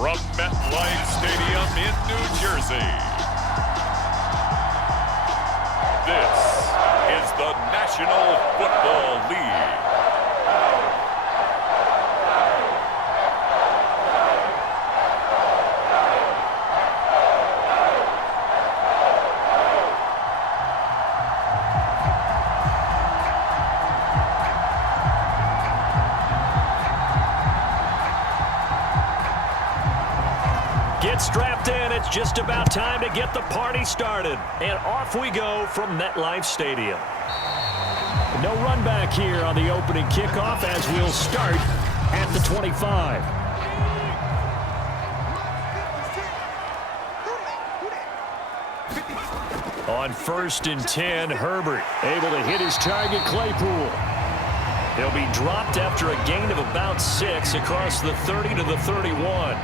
from MetLife Stadium in New Jersey. This is the National Football League. Get strapped in. It's just about time to get the party started. And off we go from MetLife Stadium. No run back here on the opening kickoff as we'll start at the 25. On 1st and 10, Herbert able to hit his target, Claypool. He'll be dropped after a gain of about 6 across the 30 to the 31.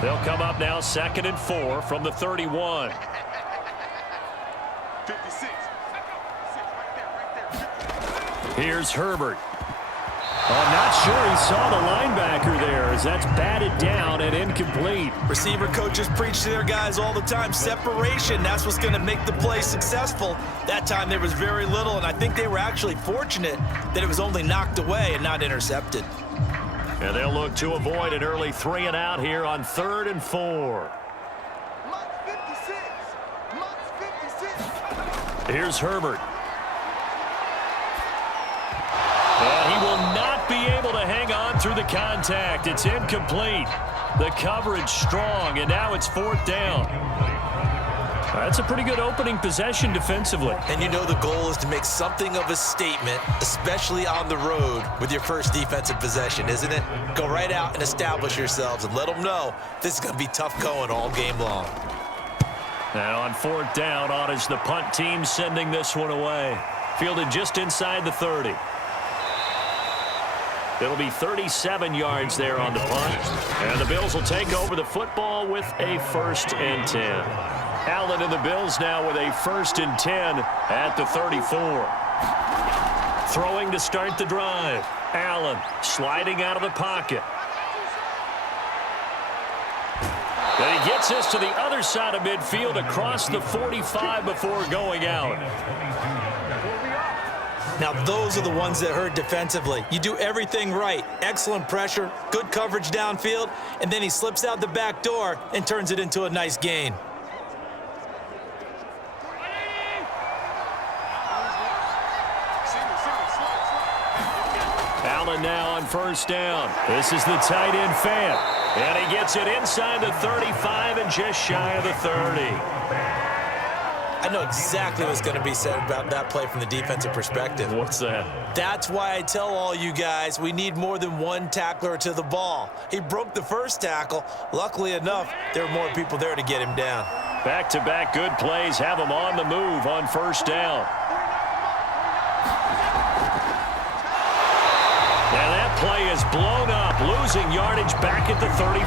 They'll come up now 2nd and 4 from the 31. 56. Here's Herbert. I'm not sure he saw the linebacker there as that's batted down and incomplete. Receiver coaches preach to their guys all the time. Separation, that's what's going to make the play successful. That time there was very little, and I think they were actually fortunate that it was only knocked away and not intercepted. And they'll look to avoid an early 3 and out here on 3rd and 4. Here's Herbert. And he will not be able to hang on through the contact. It's incomplete. The coverage strong, and now it's 4th down. That's a pretty good opening possession defensively. And you know the goal is to make something of a statement, especially on the road with your first defensive possession, isn't it? Go right out and establish yourselves and let them know this is going to be tough going all game long. And on 4th down, on is the punt team sending this one away. Fielded just inside the 30. It'll be 37 yards there on the punt. And the Bills will take over the football with a 1st and 10. Allen and the Bills now with a 1st and 10 at the 34. Throwing to start the drive. Allen sliding out of the pocket. And he gets us to the other side of midfield across the 45 before going out. Now, those are the ones that hurt defensively. You do everything right. Excellent pressure, good coverage downfield, and then he slips out the back door and turns it into a nice gain. Allen now on 1st down. This is the tight end fan. And he gets it inside the 35 and just shy of the 30. I know exactly what's going to be said about that play from the defensive perspective. What's that? That's why I tell all you guys we need more than one tackler to the ball. He broke the first tackle. Luckily enough, there were more people there to get him down. Back-to-back good plays have him on the move on 1st down. And that play is blown up, losing yardage back at the 35.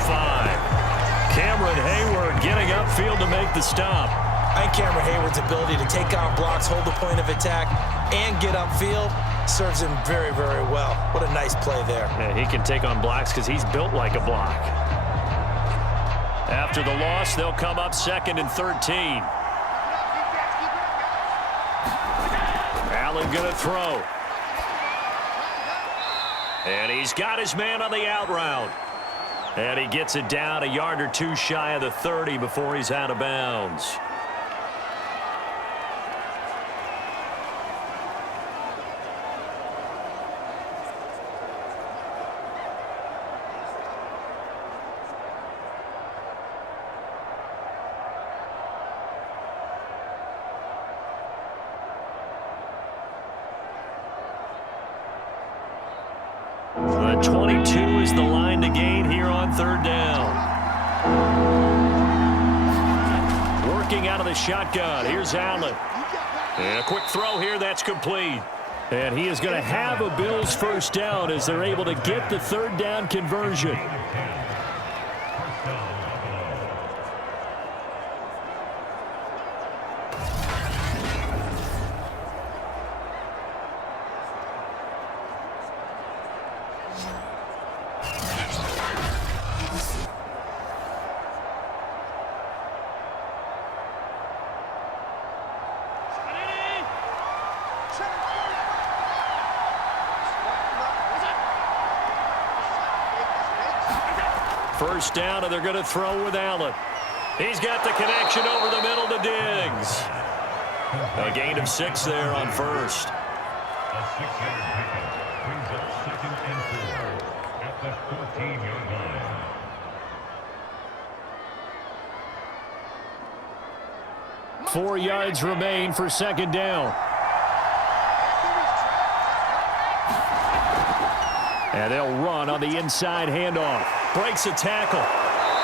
Cameron Hayward getting upfield to make the stop. I think Cameron Hayward's ability to take on blocks, hold the point of attack, and get upfield serves him very, very well. What a nice play there. Yeah, he can take on blocks because he's built like a block. After the loss, they'll come up 2nd and 13. Allen going to throw. And he's got his man on the out route. And he gets it down a yard or two shy of the 30 before he's out of bounds. The 22 is the line to gain here on 3rd down. Working out of the shotgun. Here's Allen. And a quick throw here. That's complete. And he is going to have a Bills 1st down as they're able to get the 3rd down conversion. First down, and they're going to throw with Allen. He's got the connection over the middle to Diggs. A gain of 6 there on first. A 6-yard pickup brings up 2nd and 4 at the 14-yard line. Four yards remain for second down. And they'll run on the inside handoff. Breaks a tackle.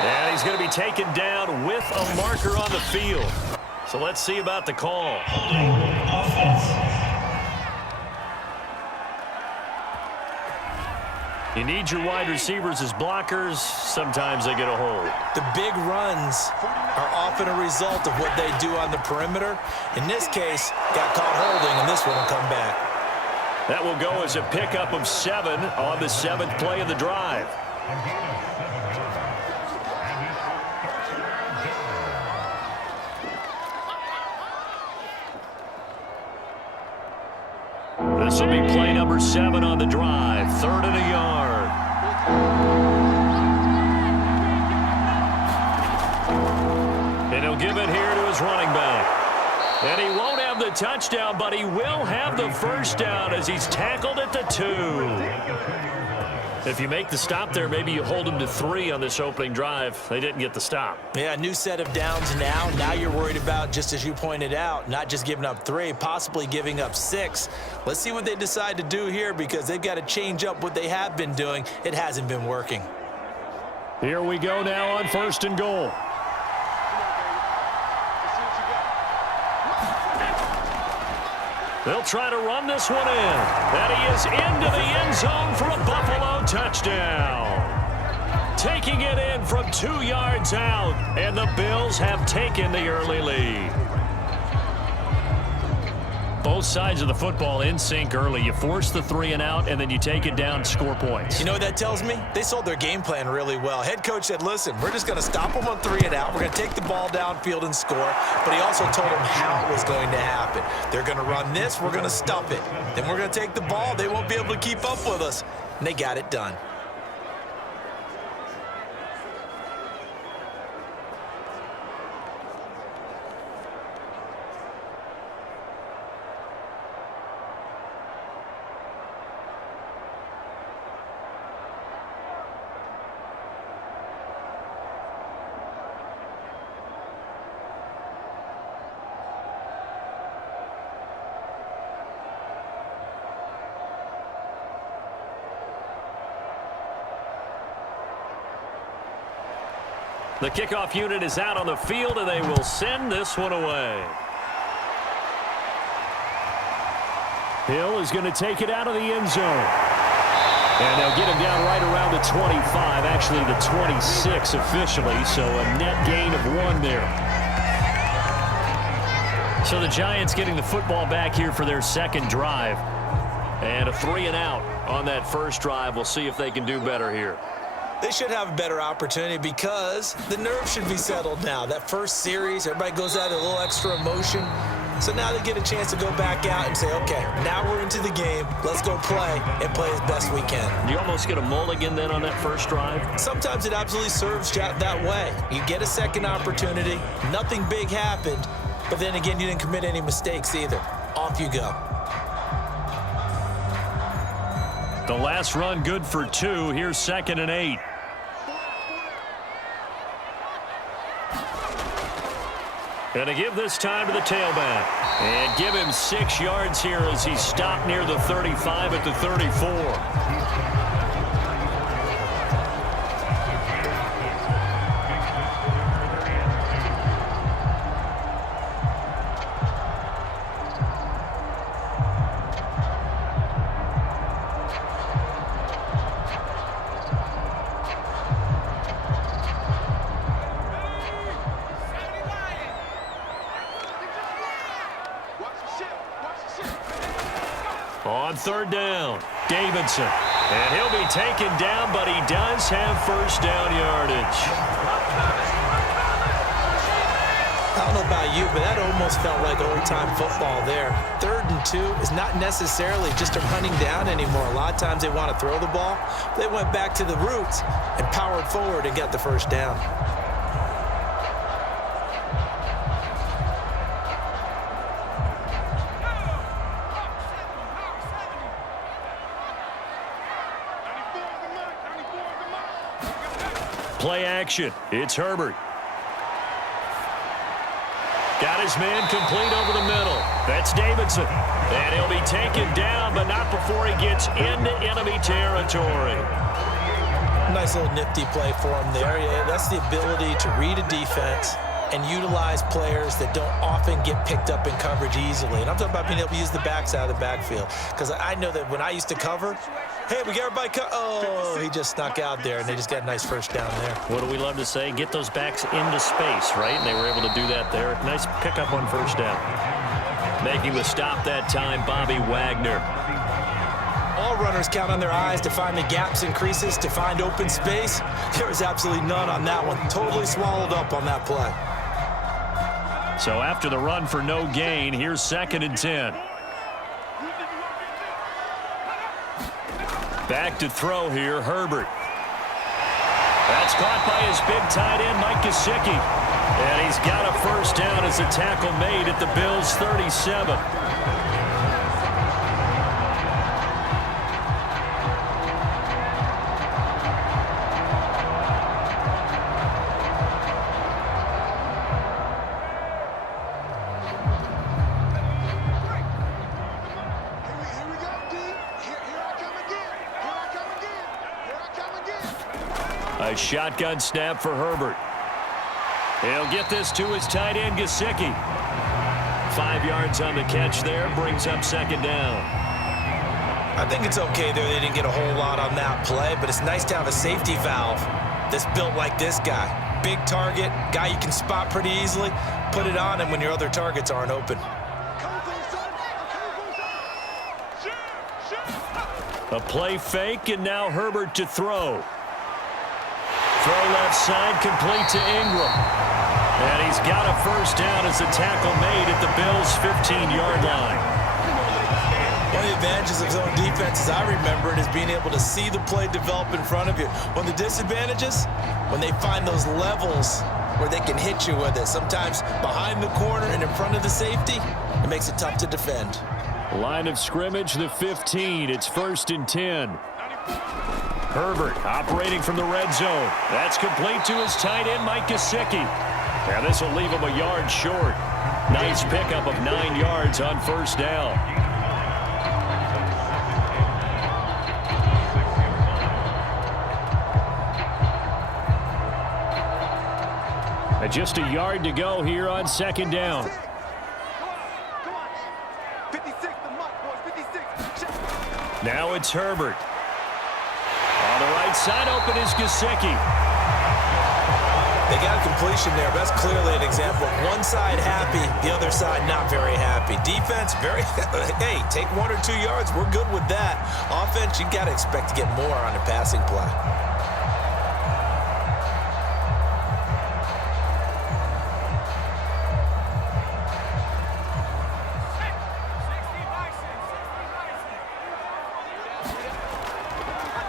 And he's going to be taken down with a marker on the field. So let's see about the call. You need your wide receivers as blockers. Sometimes they get a hold. The big runs are often a result of what they do on the perimeter. In this case, got caught holding, and this one will come back. That will go as a pickup of 7 on the 7th play of the drive. This will be play number 7 on the drive. 3rd and a yard. And he'll give it here to his running back. And he won't have the touchdown, but he will have the first down as he's tackled at the 2. If you make the stop there, maybe you hold him to 3 on this opening drive. They didn't get the stop. Yeah, new set of downs now. Now you're worried about, just as you pointed out, not just giving up 3, possibly giving up 6. Let's see what they decide to do here, because they've got to change up what they have been doing. It hasn't been working. Here we go now on 1st and goal. They'll try to run this one in. And he is into the end zone for a Buffalo touchdown. Taking it in from 2 yards out. And the Bills have taken the early lead. Both sides of the football in sync early. You force the 3 and out, and then you take it down, score points. You know what that tells me? They sold their game plan really well. Head coach said, listen, we're just going to stop them on 3 and out. We're going to take the ball downfield and score. But he also told them how it was going to happen. They're going to run this. We're going to stump it. Then we're going to take the ball. They won't be able to keep up with us. And they got it done. The kickoff unit is out on the field, and they will send this one away. Hill is going to take it out of the end zone. And they'll get him down right around the 25, actually the 26 officially, so a net gain of 1 there. So the Giants getting the football back here for their second drive. And a 3 and out on that first drive. We'll see if they can do better here. They should have a better opportunity because the nerves should be settled now. That first series, everybody goes out a little extra emotion. So now they get a chance to go back out and say, okay, now we're into the game. Let's go play and play as best we can. You almost get a mulligan then on that first drive? Sometimes it absolutely serves that way. You get a second opportunity. Nothing big happened. But then again, you didn't commit any mistakes either. Off you go. The last run good for 2. Here's 2nd and 8. Gonna give this time to the tailback. And give him 6 yards here as he's stopped near the 35 at the 34. On 3rd down, Davidson. And he'll be taken down, but he does have first down yardage. don't know about you, but that almost felt like old-time football there. 3rd and 2 is not necessarily just a running down anymore. A lot of times they want to throw the ball. They went back to the roots and powered forward and got the first down. Play action. It's Herbert. Got his man complete over the middle. That's Davidson. And he'll be taken down, but not before he gets into enemy territory. Nice little nifty play for him there. Yeah, that's the ability to read a defense and utilize players that don't often get picked up in coverage easily. And I'm talking about being able to use the backside of the backfield. Because I know that when I used to cover, hey, we got everybody oh, he just snuck out there, and they just got a nice first down there. What do we love to say? Get those backs into space, right? And they were able to do that there. Nice pickup on first down. Making the stop that time, Bobby Wagner. All runners count on their eyes to find the gaps and creases, to find open space. There was absolutely none on that one. Totally swallowed up on that play. So after the run for no gain, here's 2nd and 10. Back to throw here, Herbert. That's caught by his big tight end, Mike Gesicki. And he's got a first down as a tackle made at the Bills' 37. A shotgun snap for Herbert. He'll get this to his tight end, Gesicki. 5 yards on the catch there, brings up 2nd down. I think it's okay there. They didn't get a whole lot on that play, but it's nice to have a safety valve that's built like this guy. Big target, guy you can spot pretty easily. Put it on him when your other targets aren't open. A play fake, and now Herbert to throw. Throw left side, complete to Ingram. And he's got a first down as a tackle made at the Bills' 15-yard line. One of the advantages of zone defense, as I remember it, is being able to see the play develop in front of you. One of the disadvantages, when they find those levels where they can hit you with it, sometimes behind the corner and in front of the safety, it makes it tough to defend. Line of scrimmage, the 15. It's 1st and 10. Herbert operating from the red zone. That's complete to his tight end, Mike Gesicki. And this will leave him a yard short. Nice pickup of 9 yards on first down. And just a yard to go here on 2nd down. Now it's Herbert. On the right side, open is Gesicki. They got a completion there, but that's clearly an example of one side happy, the other side not very happy. Defense, very, hey, take 1 or 2 yards, we're good with that. Offense, you got to expect to get more on a passing play.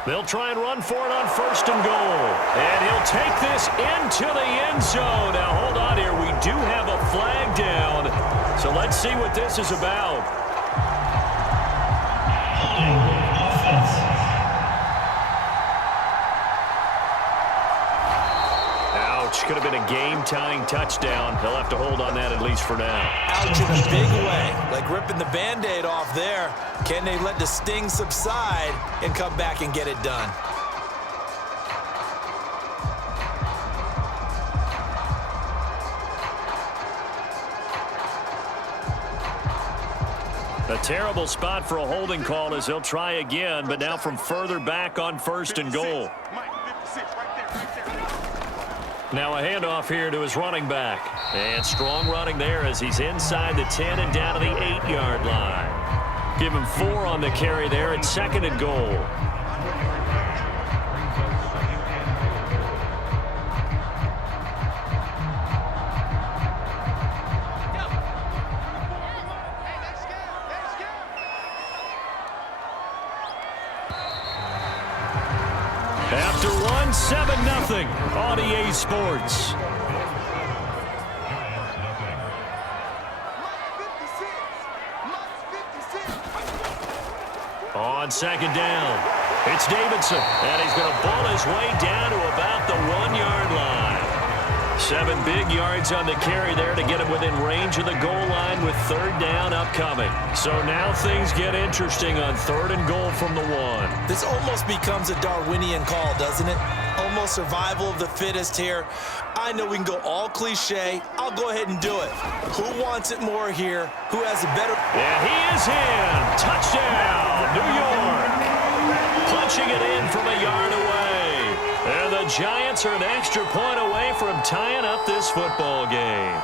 They'll try and run for it on 1st and goal. And he'll take this into the end zone. Now, hold on here. We do have a flag down. So let's see what this is about. Ouch. Could have been a game-tying touchdown. He'll have to hold on that at least for now. Ouch in a big way. Like ripping the Band-Aid off there. Can they let the sting subside and come back and get it done? A terrible spot for a holding call as he'll try again, but now from further back on 1st and goal. Now a handoff here to his running back. And strong running there as he's inside the 10 and down to the 8-yard line. Give him 4 on the carry there at 2nd and goal. After 1, 7-0 on EA Sports. On second down, it's Davidson, and he's going to ball his way down to about the 1-yard line. 7 big yards on the carry there to get him within range of the goal line with third down upcoming. So now things get interesting on 3rd and goal from the 1. This almost becomes a Darwinian call, doesn't it? Almost survival of the fittest here. I know we can go all cliche. I'll go ahead and do it. Who wants it more here? Who has a better... And he is in. Touchdown, New York. Punching it in from a yard away. And the Giants are an extra point away from tying up this football game.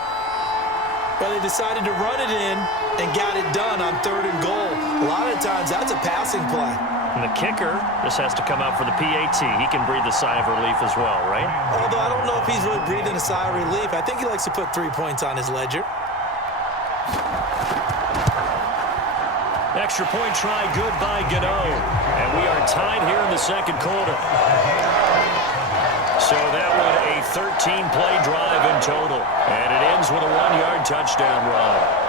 Well, they decided to run it in and got it done on 3rd and goal. A lot of times, that's a passing play. And the kicker just has to come out for the PAT. He can breathe a sigh of relief as well, right? Although I don't know if he's really breathing a sigh of relief. I think he likes to put 3 points on his ledger. Extra point try good by Gano. And we are tied here in the second quarter. So that one a 13-play drive in total. And it ends with a 1-yard touchdown run.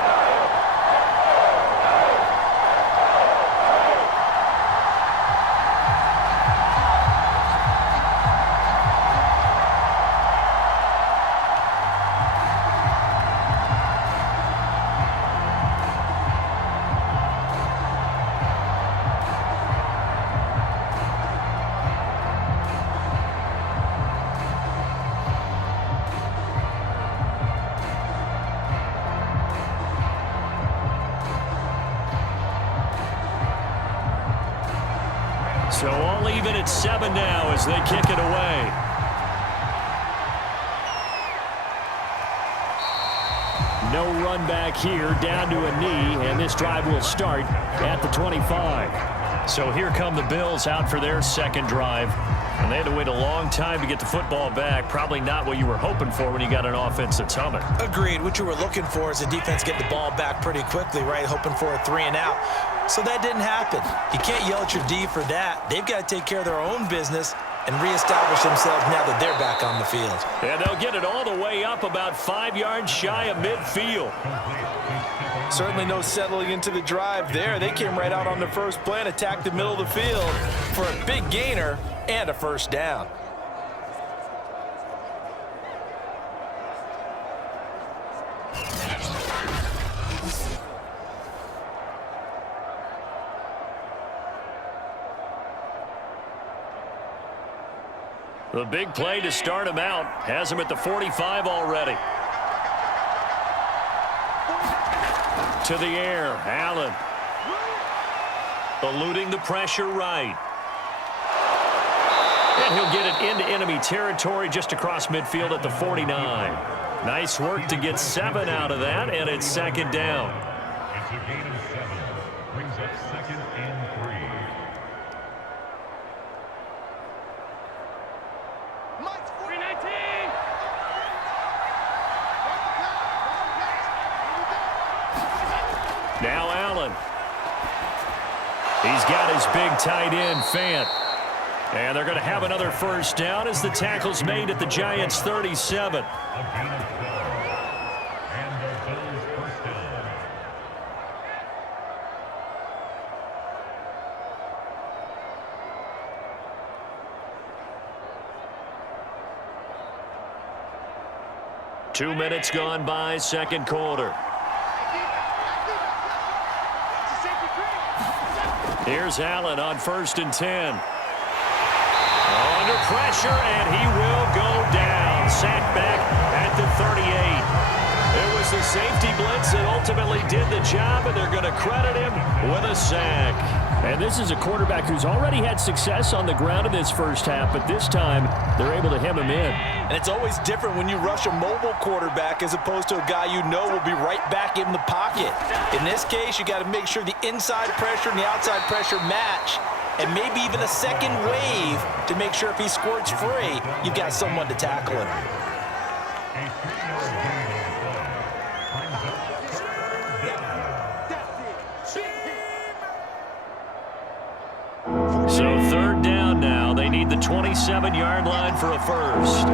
So all even at 7 now as they kick it away. No run back here, down to a knee, and this drive will start at the 25. So here come the Bills out for their second drive. And they had to wait a long time to get the football back. Probably not what you were hoping for when you got an offense that's humming. Agreed. What you were looking for is the defense getting the ball back pretty quickly, right? Hoping for a 3 and out. So that didn't happen. You can't yell at your D for that. They've got to take care of their own business and reestablish themselves now that they're back on the field. And they'll get it all the way up about 5 yards shy of midfield. Certainly no settling into the drive there. They came right out on the first play and attacked the middle of the field for a big gainer and a first down. The big play to start him out has him at the 45 already. To the air, Allen. Eluding the pressure right. And he'll get it into enemy territory just across midfield at the 49. Nice work to get 7 out of that, and it's second down. It's a gain of 7. Brings up 2nd and 3. Now Allen. He's got his big tight end, Fant. And they're going to have another first down as the tackle's made at the Giants' 37. A gain of 4. And the Bills first down. Two minutes gone by, second quarter. Here's Allen on 1st and 10. Under pressure, and he will go down. Sacked back at the 38. It was the safety blitz that ultimately did the job, and they're going to credit him with a sack. And this is a quarterback who's already had success on the ground in this first half, but this time they're able to hem him in. And it's always different when you rush a mobile quarterback as opposed to a guy you know will be right back in the pocket. In this case, you got to make sure the inside pressure and the outside pressure match, and maybe even a second wave to make sure if he squirts free, you've got someone to tackle him. A 3-yard gain on the play. Brings up 3rd down. So 3rd down now. They need the 26 37-yard line for a first.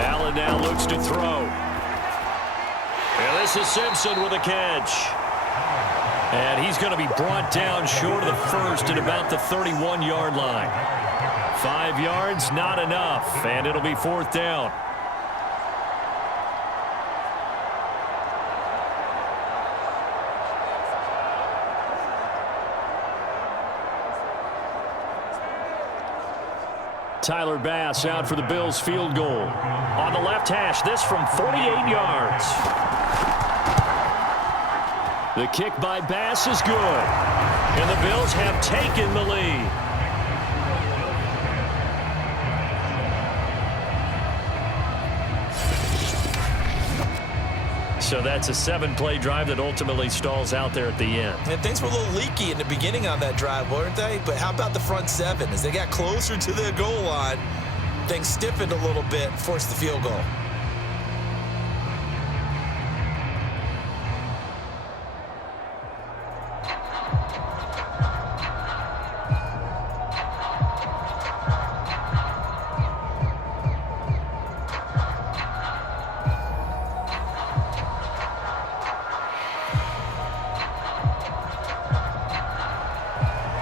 Allen now looks to throw. And this is Simpson with a catch. And he's going to be brought down short of the first at about the 31-yard line. 5 yards, not enough, and it'll be 4th down. Tyler Bass out for the Bills field goal. On the left hash, this from 48 yards. The kick by Bass is good. And the Bills have taken the lead. So that's a 7-play drive that ultimately stalls out there at the end. And things were a little leaky in the beginning on that drive, weren't they? But how about the front 7? As they got closer to the goal line, things stiffened a little bit, forced the field goal.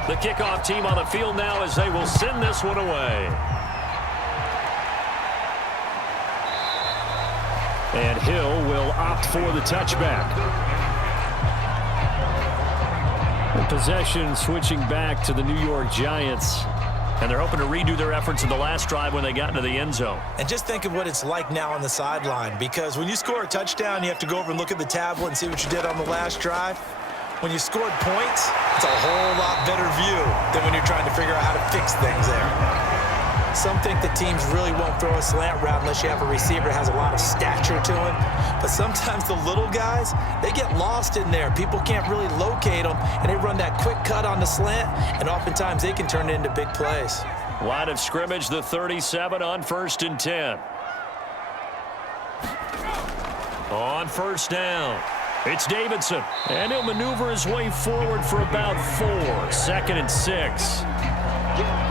The kickoff team on the field now as they will send this one away. And Hill will opt for the touchback. The possession switching back to the New York Giants. And they're hoping to redo their efforts in the last drive when they got into the end zone. And just think of what it's like now on the sideline, because when you score a touchdown, you have to go over and look at the tablet and see what you did on the last drive. When you scored points, it's a whole lot better view than when you're trying to figure out how to fix things there. Some think that teams really won't throw a slant route unless you have a receiver that has a lot of stature to him. But sometimes the little guys, they get lost in there. People can't really locate them, and they run that quick cut on the slant, and oftentimes they can turn it into big plays. Line of scrimmage, the 37 on 1st and 10. On 1st down. It's Davidson, and he'll maneuver his way forward for about 4. 2nd and 6.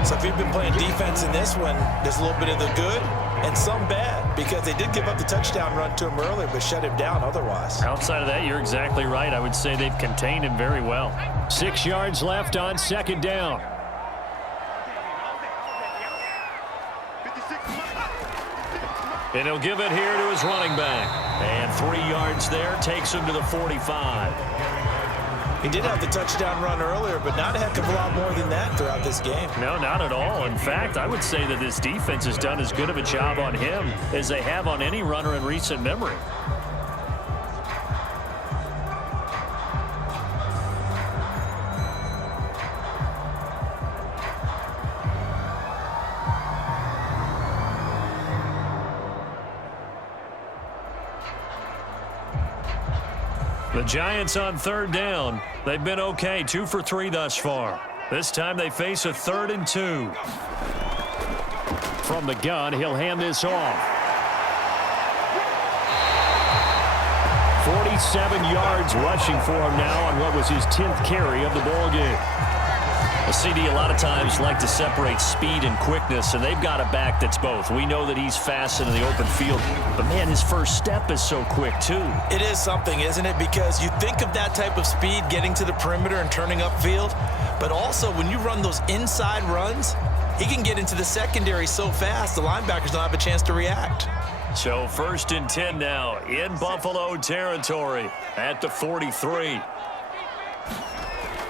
So if you've been playing defense in this one, there's a little bit of the good and some bad, because they did give up the touchdown run to him earlier, but shut him down otherwise. Outside of that, you're exactly right. I would say they've contained him very well. 6 yards left on 2nd down. And he'll give it here to his running back. And 3 yards there takes him to the 45. He did have the touchdown run earlier, but not a heck of a lot more than that throughout this game. No, not at all. In fact, I would say that this defense has done as good of a job on him as they have on any runner in recent memory. The Giants on 3rd down. They've been okay, 2 for 3 thus far. This time they face a 3rd and 2. From the gun, he'll hand this off. 47 yards rushing for him now on what was his 10th carry of the ball game. A CD a lot of times like to separate speed and quickness, and they've got a back that's both. We know that he's fast in the open field, but man, his first step is so quick too. It is something, isn't it? Because you think of that type of speed getting to the perimeter and turning upfield, but also when you run those inside runs, he can get into the secondary so fast the linebackers don't have a chance to react. So 1st and 10 now in Buffalo territory at the 43.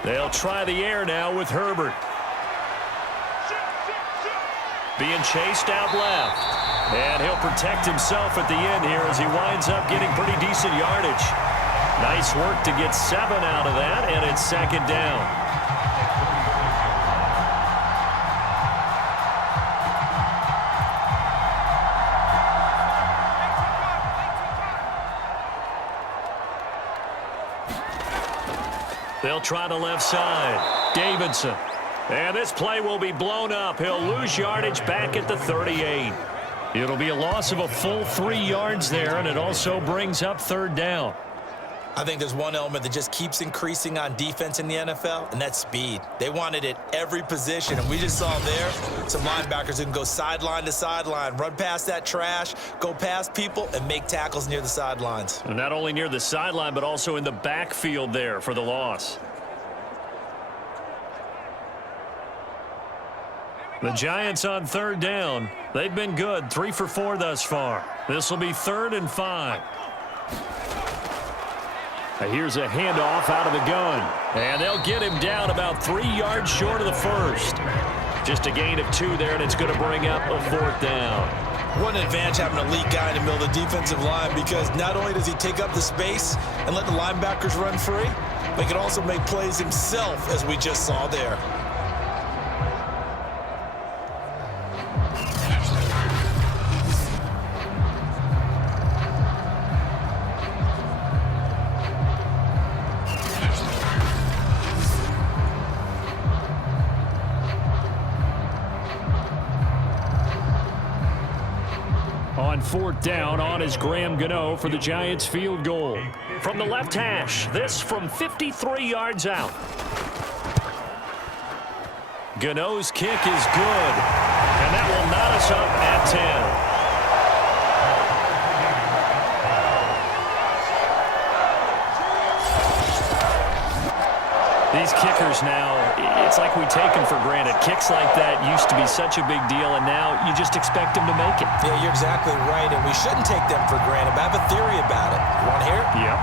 They'll try the air now with Herbert. Being chased out left. And he'll protect himself at the end here as he winds up getting pretty decent yardage. Nice work to get 7 out of that, and it's 2nd down. They'll try the left side. Davidson. And this play will be blown up. He'll lose yardage back at the 38. It'll be a loss of a full 3 yards there, and it also brings up 3rd down. I think there's one element that just keeps increasing on defense in the NFL, and that's speed. They want it at every position, and we just saw there some linebackers who can go sideline to sideline, run past that trash, go past people, and make tackles near the sidelines. And not only near the sideline, but also in the backfield there for the loss. The Giants on third down. They've been good, 3 for 4 thus far. This will be 3rd and 5. Here's a handoff out of the gun. And they'll get him down about 3 yards short of the first. Just a gain of 2 there, and it's going to bring up a 4th down. What an advantage having an elite guy in the middle of the defensive line, because not only does he take up the space and let the linebackers run free, but he can also make plays himself, as we just saw there. On 4th down, on is Graham Gano for the Giants field goal. From the left hash, this from 53 yards out. Gano's kick is good, and that will knot us up at 10. These kickers now, it's like we take them for granted. Kicks like that used to be such a big deal, and now you just expect them to make it. Yeah, you're exactly right, and we shouldn't take them for granted, but I have a theory about it. You want to hear it? Yep.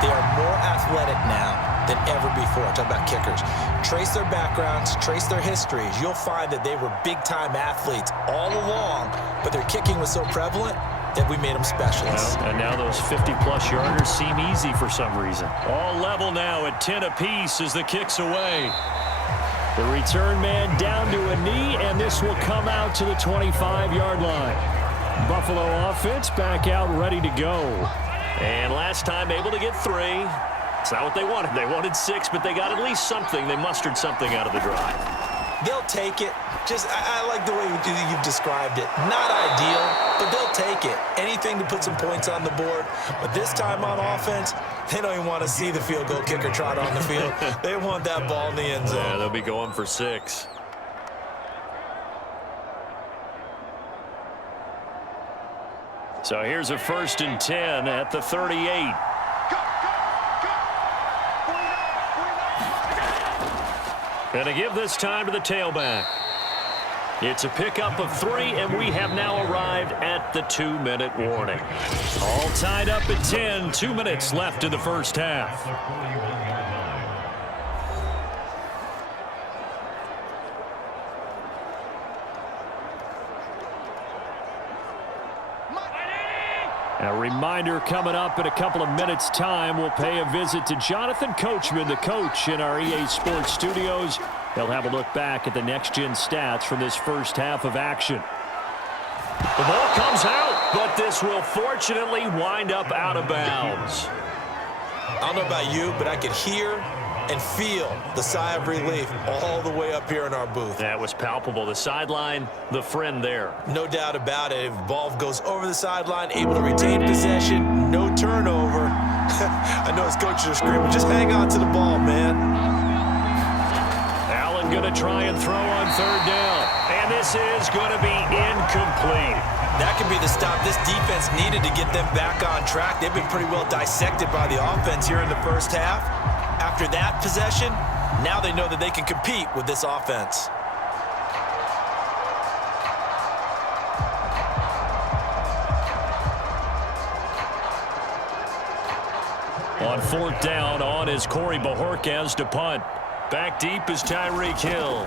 They are more athletic now than ever before. Talk about kickers. Trace their backgrounds, trace their histories. You'll find that they were big-time athletes all along, but their kicking was so prevalent that we made them specialists. Well, and now those 50-plus yarders seem easy for some reason. All level now at 10 apiece as the kick's away. The return man down to a knee, and this will come out to the 25-yard line. Buffalo offense back out ready to go. And last time able to get 3. It's not what they wanted. They wanted 6, but they got at least something. They mustered something out of the drive. They'll take it. Just, I like the way you've described it. Not ideal, but they'll take it. Anything to put some points on the board. But this time on offense, they don't even want to see the field goal kicker trot on the field. They want that ball in the end zone. Yeah, they'll be going for 6. So here's a 1st and 10 at the 38. And to give this time to the tailback. It's a pickup of 3, and we have now arrived at the 2-minute warning. All tied up at 10, 2 minutes left in the first half. A reminder coming up in a couple of minutes' time. We'll pay a visit to Jonathan Coachman, the coach in our EA Sports studios. He'll have a look back at the next-gen stats from this first half of action. The ball comes out, but this will fortunately wind up out of bounds. I don't know about you, but I could hear and feel the sigh of relief all the way up here in our booth. That was palpable. The sideline, the friend there. No doubt about it. If the ball goes over the sideline, able to retain possession, no turnover. I know his coaches are screaming, just hang on to the ball, man. Allen going to try and throw on 3rd down. And this is going to be incomplete. That could be the stop this defense needed to get them back on track. They've been pretty well dissected by the offense here in the first half. After that possession, now they know that they can compete with this offense. On 4th down, on is Corey Bojorquez to punt. Back deep is Tyreek Hill.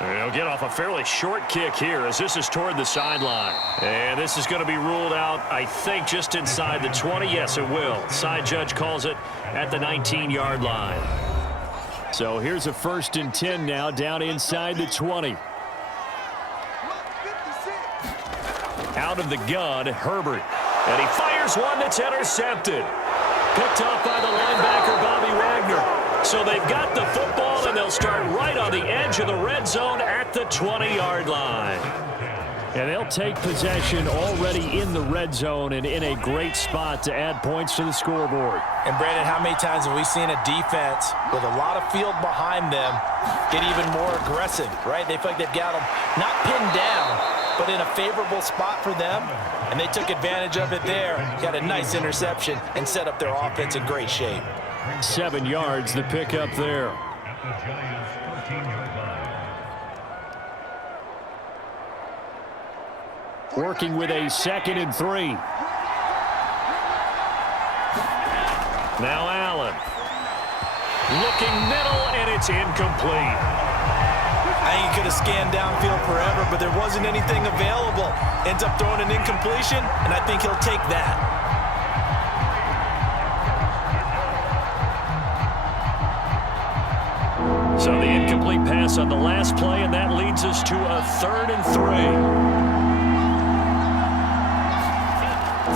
He'll get off a fairly short kick here as this is toward the sideline. And this is going to be ruled out, I think, just inside the 20. Yes, it will. Side judge calls it at the 19-yard line. So here's a 1st and 10 now down inside the 20. Out of the gun, Herbert. And he fires one that's intercepted. Picked off by the linebacker, Bobby Wagner. So they've got the football, and they'll start right on the edge of the red zone at the 20-yard line. And they'll take possession already in the red zone and in a great spot to add points to the scoreboard. And, Brandon, how many times have we seen a defense with a lot of field behind them get even more aggressive, right? They feel like they've got them not pinned down, but in a favorable spot for them, and they took advantage of it there. Got a nice interception and set up their offense in great shape. 7 yards, the pickup there. At the Giants' 13-yard line. Working with a 2nd and 3. Now Allen. Looking middle, and it's incomplete. I think he could have scanned downfield forever, but there wasn't anything available. Ends up throwing an incompletion, and I think he'll take that. So the incomplete pass on the last play, and that leads us to a 3rd and 3.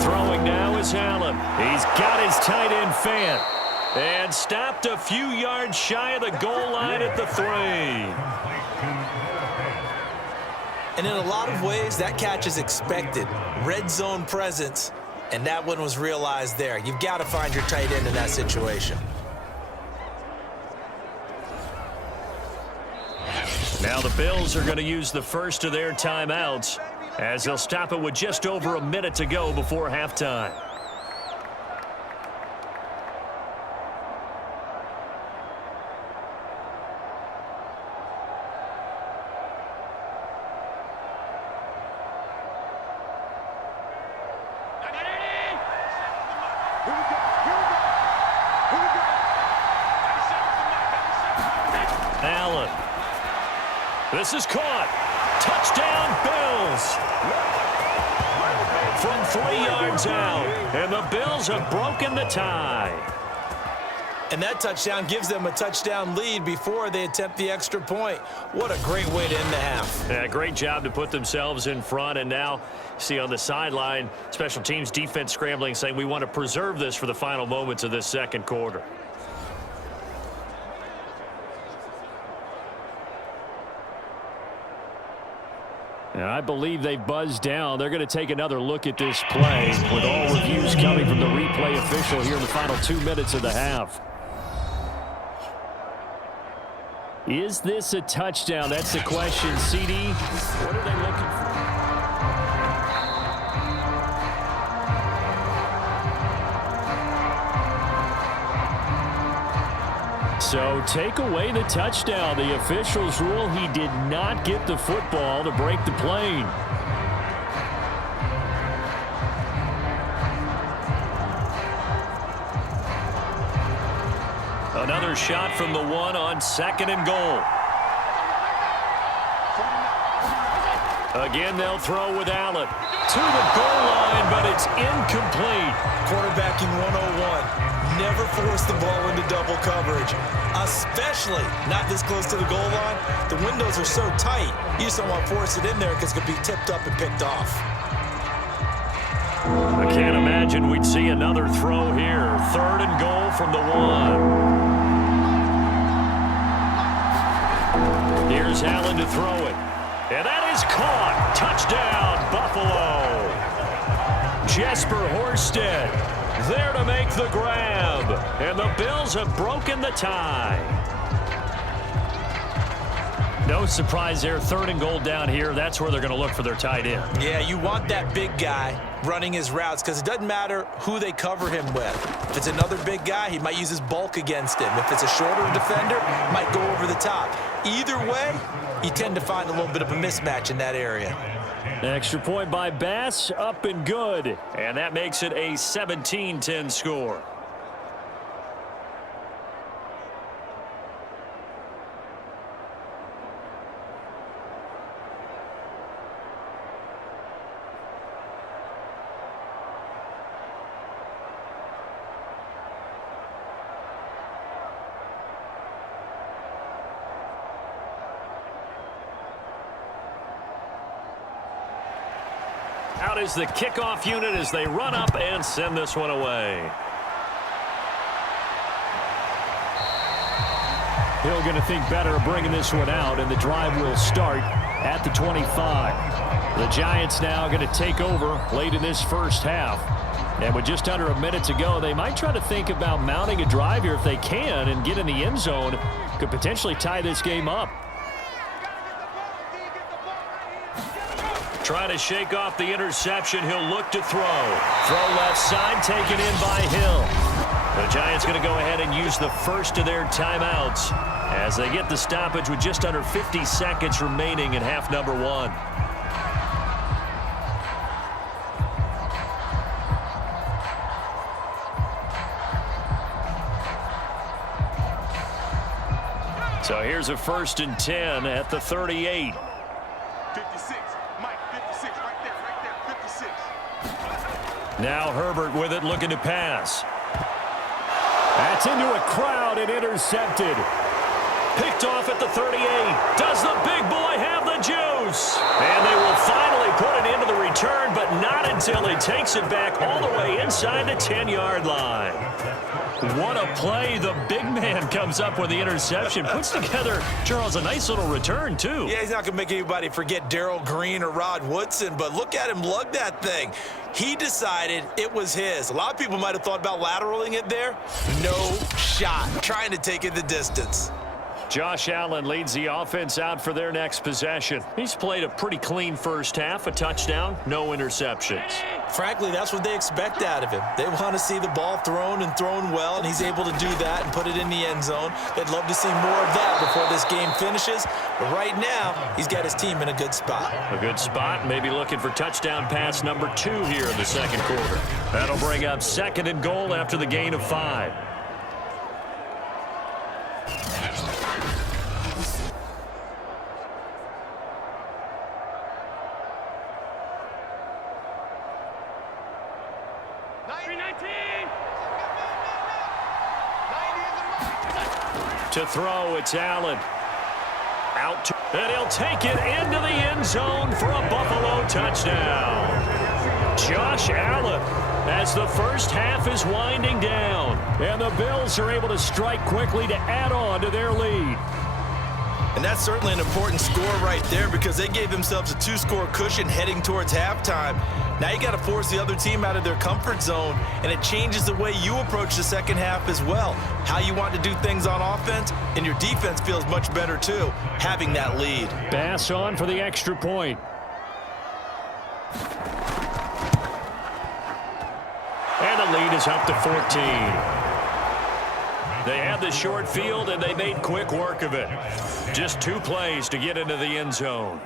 Throwing now is Allen. He's got his tight end fan. And stopped a few yards shy of the goal line at the 3. And in a lot of ways, that catch is expected. Red zone presence, and that one was realized there. You've got to find your tight end in that situation. Now the Bills are going to use the first of their timeouts as they'll stop it with just over a minute to go before halftime. Allen. This is caught. Touchdown, Bills. From 3 yards out. And the Bills have broken the tie. And that touchdown gives them a touchdown lead before they attempt the extra point. What a great way to end the half. Yeah, great job to put themselves in front. And now, see on the sideline, special teams defense scrambling, saying we want to preserve this for the final moments of this second quarter. And I believe they've buzzed down. They're going to take another look at this play with all reviews coming from the replay official here in the final 2 minutes of the half. Is this a touchdown? That's the question. CD, what are they looking for? So take away the touchdown. The officials rule he did not get the football to break the plane. Another shot from the 1 on 2nd and goal. Again, they'll throw with Allen. To the goal line, but it's incomplete. Quarterbacking 101. Never force the ball into double coverage, especially not this close to the goal line. The windows are so tight, you just don't want to force it in there because it could be tipped up and picked off. I can't imagine we'd see another throw here. 3rd and goal from the 1. Here's Allen to throw it. And that is caught. Touchdown, Buffalo. Jesper Horsted there to make the grab. And the Bills have broken the tie. No surprise there. 3rd and goal down here. That's where they're going to look for their tight end. Yeah, you want that big guy running his routes because it doesn't matter who they cover him with. If it's another big guy, he might use his bulk against him. If it's a shorter defender, might go over the top. Either way, you tend to find a little bit of a mismatch in that area. Extra point by Bass, up and good. And that makes it a 17-10 score. Out is the kickoff unit as they run up and send this one away. Hill going to think better of bringing this one out, and the drive will start at the 25. The Giants now going to take over late in this first half. And with just under a minute to go, they might try to think about mounting a drive here if they can and get in the end zone. Could potentially tie this game up. Trying to shake off the interception. He'll look to throw. Throw left side, taken in by Hill. The Giants going to go ahead and use the first of their timeouts as they get the stoppage with just under 50 seconds remaining in half number one. So here's a 1st and 10 at the 38. 56. Mike, 56. Right there, 56. Now Herbert with it, looking to pass. That's into a crowd and intercepted. Picked off at the 38. Does the big boy have the juice? And they will finally put it into the return, but not until he takes it back all the way inside the 10-yard line. What a play. The big man comes up with the interception. Puts together, Charles, a nice little return, too. Yeah, he's not going to make anybody forget Darrell Green or Rod Woodson, but look at him lug that thing. He decided it was his. A lot of people might have thought about lateraling it there. No shot. Trying to take it the distance. Josh Allen leads the offense out for their next possession. He's played a pretty clean first half, a touchdown, no interceptions. Frankly, that's what they expect out of him. They want to see the ball thrown and thrown well, and he's able to do that and put it in the end zone. They'd love to see more of that before this game finishes. But right now, he's got his team in a good spot. A good spot, maybe looking for touchdown pass number 2 here in the second quarter. That'll bring up 2nd and goal after the gain of 5. To throw, it's Allen. Out to, and he'll take it into the end zone for a Buffalo touchdown. Josh Allen, as the first half is winding down. And the Bills are able to strike quickly to add on to their lead. And that's certainly an important score right there because they gave themselves a 2-score cushion heading towards halftime. Now you got to force the other team out of their comfort zone, and it changes the way you approach the second half as well. How you want to do things on offense, and your defense feels much better too, having that lead. Pass on for the extra point. And the lead is up to 14. They had the short field, and they made quick work of it. Just 2 plays to get into the end zone.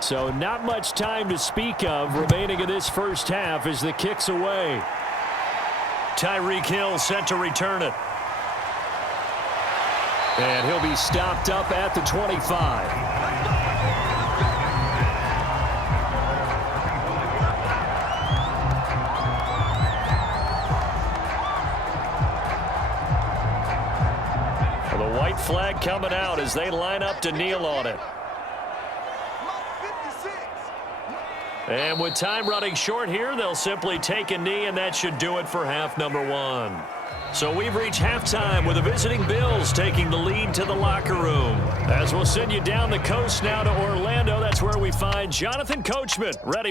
So not much time to speak of remaining in this first half as the kick's away. Tyreek Hill set to return it. And he'll be stopped up at the 25. Well, the white flag coming out as they line up to kneel on it. And with time running short here, they'll simply take a knee, and that should do it for half number 1. So we've reached halftime with the visiting Bills taking the lead to the locker room. As we'll send you down the coast now to Orlando, that's where we find Jonathan Coachman ready.